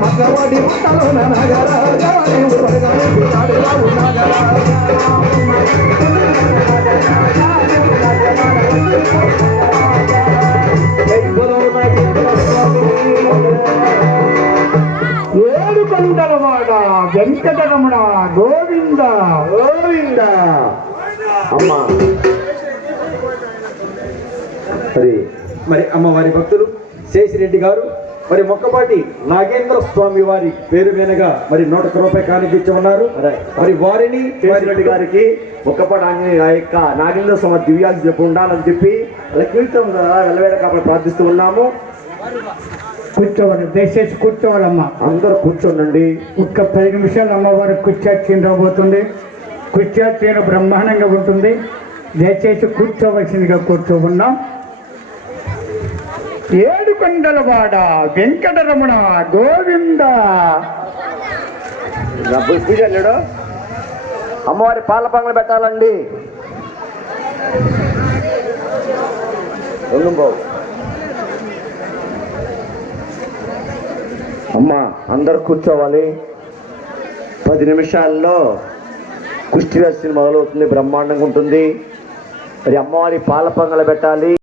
మగవాడి ముట్టలో నాగరాజ నీవు వెంకటరమణ గోవింద గోవింద. అమ్మా. మరి మరి అమ్మవారి భక్తులు శేషిరెడ్డి గారు మరి మొక్కపాటి నాగేంద్ర స్వామి వారి పేరు మీదుగా మరి నూట ఒక్క రూపాయి కానిపించి ఉన్నారు. మరి వారిని రెడ్డి గారికి ఒక్కపాటి ఆంజనేయ యొక్క నాగేంద్ర స్వామి దివ్యాలు చెప్పి ఉండాలని చెప్పి అలా కీర్తన ద్వారా వెళ్ళవేళ కాబట్టి ప్రార్థిస్తూ ఉన్నాము. కూర్చోవాలి దయచేసి కూర్చోవాలమ్మా. అందరూ కూర్చోండి ఒక్క పది నిమిషాలు అమ్మవారి కుర్చాచీన రాబోతుంది. కుర్చాచీన బ్రహ్మాండంగా ఉంటుంది. దయచేసి కూర్చోవలసిందిగా కూర్చోకున్నాం ఏడు కొండలవాడ వెంకటరమణ గోవింద. పూజలు అమ్మవారి పాల పంగలు పెట్టాలండి. అమ్మా బాబు. అమ్మ అందరు కూర్చోవాలి. పది నిమిషాల్లో కుష్టి దర్శనం మొదలవుతుంది బ్రహ్మాండంగా ఉంటుంది. మరి అమ్మవారి పాల పంగలు పెట్టాలి.